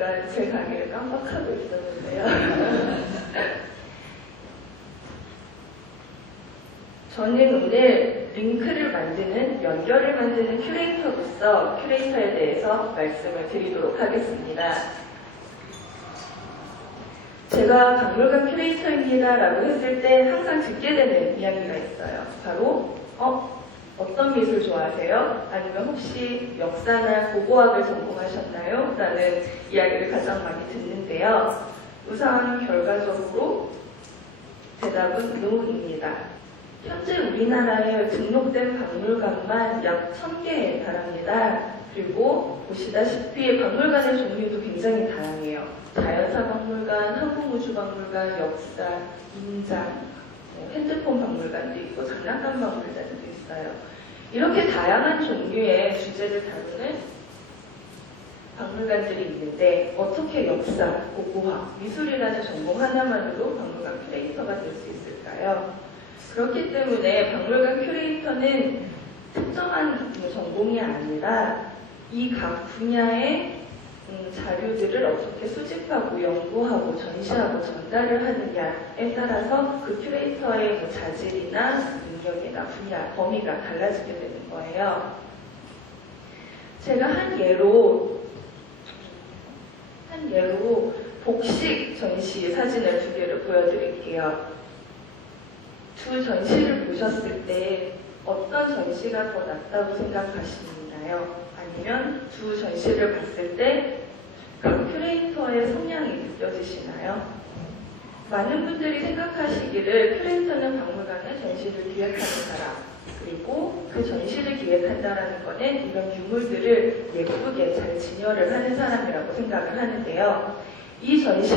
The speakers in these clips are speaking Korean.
보니까 제 강의를 깜빡하고 있었는데요. 저는 오늘 링크를 만드는, 연결을 만드는 큐레이터로서 큐레이터에 대해서 말씀을 드리도록 하겠습니다. 제가 박물관 큐레이터입니다 라고 했을 때 항상 듣게 되는 이야기가 있어요. 바로 어떤 미술 좋아하세요? 아니면 혹시 역사나 고고학을 전공하셨나요? 라는 이야기를 가장 많이 듣는데요. 우선 결과적으로 대답은 NO입니다. 현재 우리나라에 등록된 박물관만 약 1000개에 달합니다. 그리고 보시다시피 박물관의 종류도 굉장히 다양해요. 자연사 박물관, 항공우주박물관, 역사, 인장, 핸드폰 박물관도 있고 장난감 박물관도 있어요. 이렇게 다양한 종류의 주제를 다루는 박물관들이 있는데 어떻게 역사, 고고학, 미술이라는 전공 하나만으로 박물관 큐레이터가 될 수 있을까요? 그렇기 때문에 박물관 큐레이터는 특정한 전공이 아니라 이 각 분야의 자료들을 어떻게 수집하고 연구하고 전시하고 전달을 하느냐에 따라서 그 큐레이터의 자질이나 능력이나 분야, 범위가 달라지게 되는 거예요. 제가 한 예로 복식 전시 사진을 2개를 보여드릴게요. 두 전시를 보셨을 때 어떤 전시가 더 낫다고 생각하시나요? 아니면 두 전시를 봤을 때 각 큐레이터의 성향이 느껴지시나요? 많은 분들이 생각하시기를 큐레이터는 박물관에 전시를 기획하는 사람, 그리고 그 전시를 기획한다는 것은 이런 유물들을 예쁘게 잘 진열을 하는 사람이라고 생각을 하는데요. 이 전시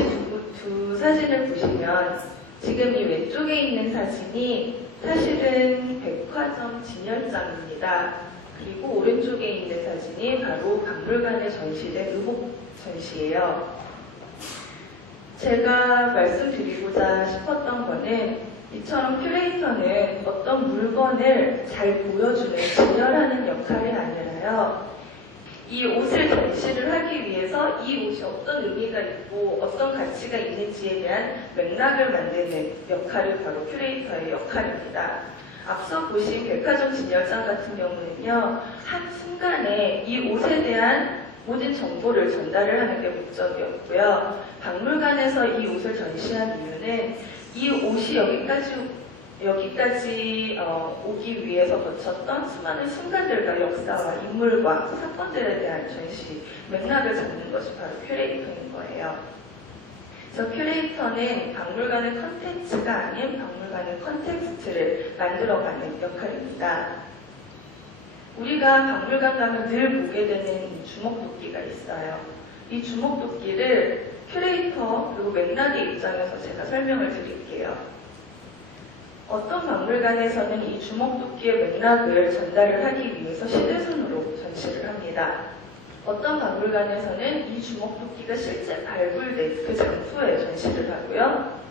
두 사진을 보시면 지금 이 왼쪽에 있는 사진이 사실은 백화점 진열장입니다. 그리고 오른쪽에 있는 사진이 바로 박물관에 전시된 의복 전시예요. 제가 말씀드리고자 싶었던 거는 이처럼 큐레이터는 어떤 물건을 잘 보여주는, 진열하는 역할이 아니라요. 이 옷을 전시를 하기 위해서 이 옷이 어떤 의미가 있고 어떤 가치가 있는지에 대한 맥락을 만드는 역할이 바로 큐레이터의 역할입니다. 앞서 보신 백화점 진열장 같은 경우는요, 한순간에 이 옷에 대한 모든 정보를 전달을 하는 게 목적이었고요. 박물관에서 이 옷을 전시한 이유는 이 옷이 여기까지 오기 위해서 거쳤던 수많은 순간들과 역사와 인물과 사건들에 대한 전시, 맥락을 잡는 것이 바로 큐레이터인 거예요. 그래서 큐레이터는 박물관의 컨텐츠가 아닌 박물관의 컨텍스트를 만들어가는 역할입니다. 우리가 박물관 가면 늘 보게 되는 주목도끼가 있어요. 이 주목도끼를 큐레이터 그리고 맥락의 입장에서 제가 설명을 드릴게요. 어떤 박물관에서는 이 주목도끼의 맥락을 전달을 하기 위해서 시대순으로 전시를 합니다. 어떤 박물관에서는 이 주목도끼가 실제 발굴된 그 장소에 전시를 하고요.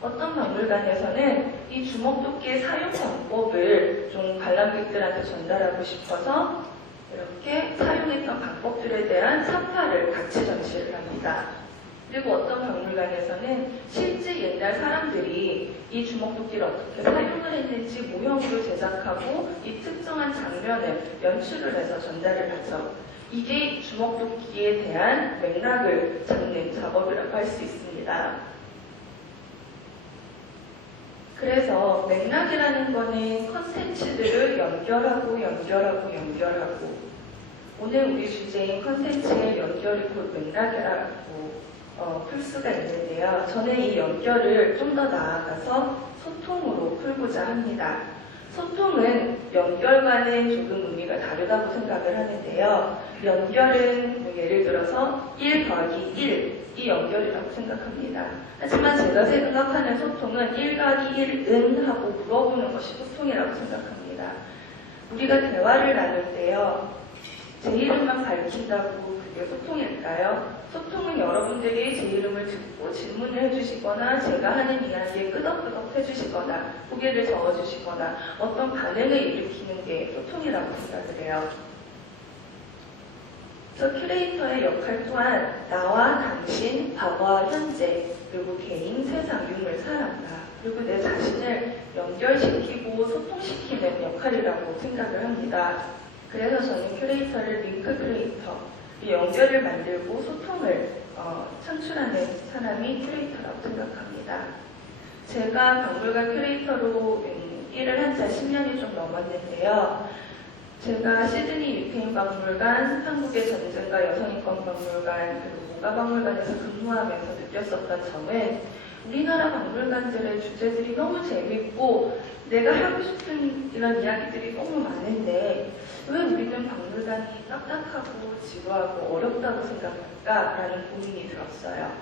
어떤 박물관에서는 이 주목도끼의 사용 방법을 좀 관람객들한테 전달하고 싶어서 이렇게 사용했던 방법들에 대한 사파를 같이 전시를 합니다. 그리고 어떤 박물관에서는 실제 옛날 사람들이 이 주목도끼를 어떻게 사용을 했는지 모형으로 제작하고 이 특정한 장면을 연출을 해서 전달을 하죠. 이게 주목도끼에 대한 맥락을 잡는 작업이라고 할 수 있습니다. 그래서 맥락이라는 거는 컨텐츠들을 연결하고 오늘 우리 주제인 컨텐츠의 연결이 곧 맥락이라고 풀 수가 있는데요. 저는 이 연결을 좀 더 나아가서 소통으로 풀고자 합니다. 소통은 연결과는 조금 의미가 다르다고 생각을 하는데요. 연결은 예를 들어서 1 더하기 1 이 연결이라고 생각합니다. 하지만 제가 생각하는 소통은 1 더하기 1은 하고 물어보는 것이 소통이라고 생각합니다. 우리가 대화를 나눌 때요. 제 이름만 밝힌다고 그게 소통일까요? 소통은 여러분들이 제 이름을 듣고 질문을 해주시거나 제가 하는 이야기에 끄덕끄덕 해주시거나 고개를 저어주시거나 어떤 반응을 일으키는 게 소통이라고 생각을 해요. 그래서 큐레이터의 역할 또한 나와 당신, 과거와 현재, 그리고 개인, 세상, 유물, 사람과 그리고 내 자신을 연결시키고 소통시키는 역할이라고 생각을 합니다. 그래서 저는 큐레이터를 링크 크리에이터, 이 연결을 만들고 소통을 창출하는 사람이 큐레이터라고 생각합니다. 제가 박물관 큐레이터로 일을 한 지 10년이 좀 넘었는데요. 제가 시드니 유태인 박물관, 한국의 전쟁과 여성인권 박물관, 그리고 문화박물관에서 근무하면서 느꼈었던 점은 우리나라 박물관들의 주제들이 너무 재밌고 내가 하고 싶은 이런 이야기들이 너무 많은데 왜 우리는 박물관이 딱딱하고 지루하고 어렵다고 생각할까라는 고민이 들었어요.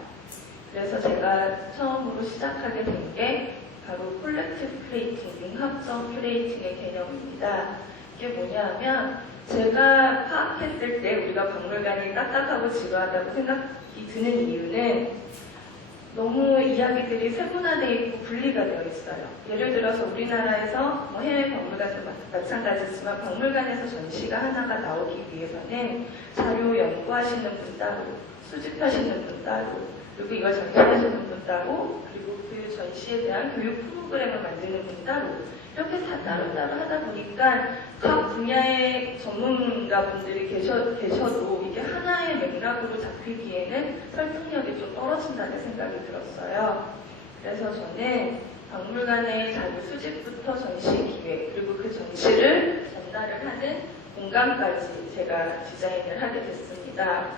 그래서 제가 처음으로 시작하게 된 게 바로 콜렉티브 큐레이팅, 융합적 큐레이팅의 개념입니다. 이게 뭐냐면 제가 파악했을 때 우리가 박물관이 딱딱하고 지루하다고 생각이 드는 이유는 너무 이야기들이 세분화되어 있고 분리가 되어 있어요. 예를 들어서 우리나라에서 해외 박물관도 마찬가지지만 박물관에서 전시가 하나가 나오기 위해서는 자료 연구하시는 분 따로, 수집하시는 분 따로, 그리고 이걸 전시하시는 분 따로, 그리고 그 전시에 대한 교육 프로그램을 만드는 분 따로 이렇게 다 따로따로 하다 보니까 각 분야의 전문가분들이 계셔도 이게 하나의 맥락으로 잡히기에는 설득력이 좀 떨어진다는 생각이 들었어요. 그래서 저는 박물관의 자료 수집부터 전시 기획, 그리고 그 전시를 전달을 하는 공간까지 제가 디자인을 하게 됐습니다.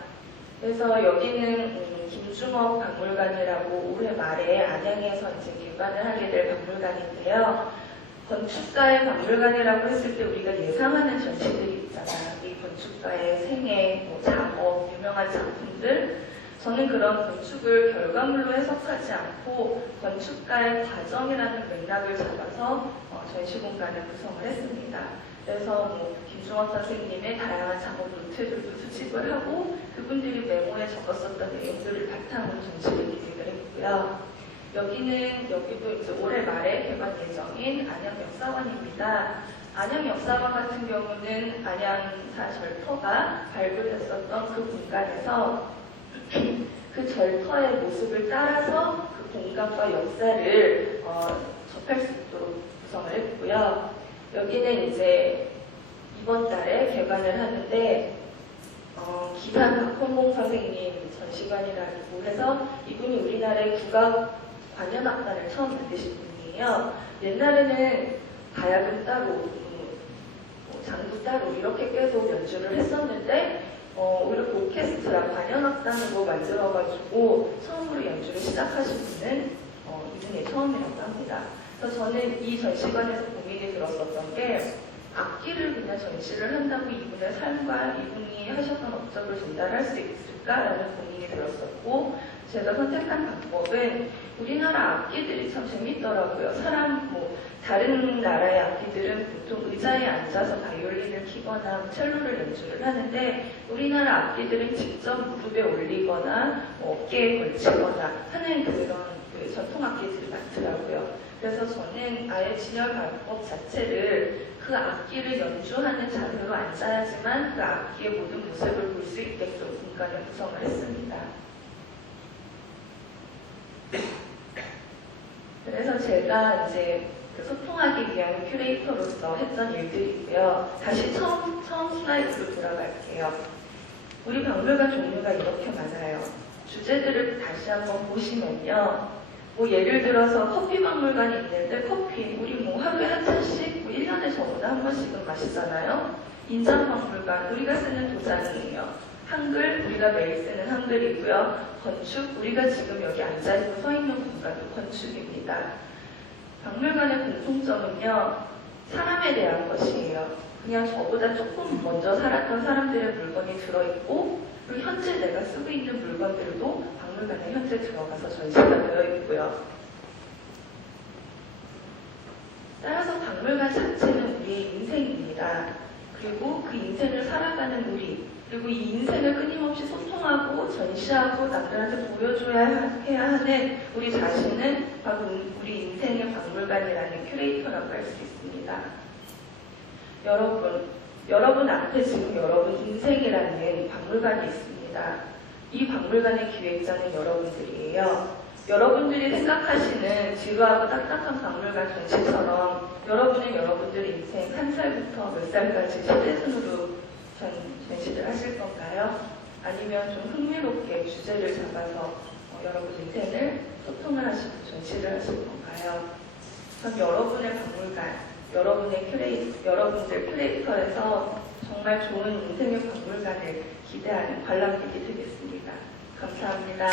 그래서 여기는 김중옥 박물관이라고 올해 말에 안양에서 이제 개관을 하게 될 박물관인데요. 건축가의 박물관이라고 했을 때 우리가 예상하는 전시들이 있잖아요. 이 건축가의 생애, 작업, 유명한 작품들. 저는 그런 건축을 결과물로 해석하지 않고 건축가의 과정이라는 맥락을 잡아서 전시 공간을 구성을 했습니다. 그래서 김중옥 선생님의 다양한 작업 노트들도 수집을 하고 그분들이 메모에 적었었던 내용들을 바탕으로 전시를 기획을 했고요. 여기도 이제 올해 말에 개관 예정인 안양역사관입니다. 안양역사관 같은 경우는 안양사 절터가 발굴됐었던 그 공간에서 그 절터의 모습을 따라서 그 공간과 역사를 접할 수 있도록 구성을 했고요. 여기는 이제 이번 달에 개관을 하는데 기산 박홍봉 선생님 전시관이라고 해서 이분이 우리나라의 국악 관현악단을 처음 만드신 분이에요. 옛날에는 가야금 따로, 장구 따로 이렇게 계속 연주를 했었는데 이렇게 오케스트라 관현악단으로 만들어가지고 처음으로 연주를 시작하신 분은 이분이 처음이라고 합니다. 그래서 저는 이 전시관에서 고민이 들었었던 게 악기를 그냥 전시를 한다고 이분의 삶과 이분이 하셨던 업적을 전달할 수 있을까라는 고민이 들었었고 제가 선택한 방법은 우리나라 악기들이 참 재밌더라고요. 다른 나라의 악기들은 보통 의자에 앉아서 바이올린을 키거나 첼로를 연주를 하는데 우리나라 악기들은 직접 무릎에 올리거나 어깨에 걸치거나 하는 그런 전통 악기들이 많더라고요. 그래서 저는 아예 진열 방법 자체를 그 악기를 연주하는 자세로 앉아야지만 그 악기의 모든 모습을 볼 수 있게끔 공간을 구성을 했습니다. 그래서 제가 이제 소통하기 위한 큐레이터로서 했던 일들이고요. 다시 처음 슬라이드로 돌아갈게요. 우리 박물관 종류가 이렇게 많아요. 주제들을 다시 한번 보시면요. 예를 들어서 커피 박물관이 있는데 커피 우리 하루에 한 잔씩 1년에 적어도 한 번씩은 마시잖아요. 인장 박물관 우리가 쓰는 도장이에요. 한글 우리가 매일 쓰는 한글이고요. 건축 우리가 지금 여기 앉아있고 서 있는 공간도 건축입니다. 박물관의 공통점은요. 사람에 대한 것이에요. 그냥 저보다 조금 먼저 살았던 사람들의 물건이 들어있고 그리고 현재 내가 쓰고 있는 물건들도 박물관에 현재 들어가서 전시가 되어 있고요. 따라서 박물관 자체는 우리의 인생입니다. 그리고 그 인생을 살아가는 우리, 그리고 이 인생을 끊임없이 소통하고 전시하고 남들한테 보여줘야 해야 하는 우리 자신은 바로 우리 인생의 박물관이라는 큐레이터라고 할 수 있습니다. 여러분, 여러분 앞에 지금 여러분 인생이라는 박물관이 있습니다. 이 박물관의 기획자는 여러분들이에요. 여러분들이 생각하시는 지루하고 딱딱한 박물관 전시처럼 여러분은 여러분들의 인생 한 살부터 몇 살까지 시대순으로 전시를 하실 건가요? 아니면 좀 흥미롭게 주제를 잡아서 여러분 인생을 소통을 하시고 전시를 하실 건가요? 전 여러분의 박물관, 여러분들 큐레이터에서 정말 좋은 인생의 박물관을 기대하는 관람객이 되겠습니다. 감사합니다.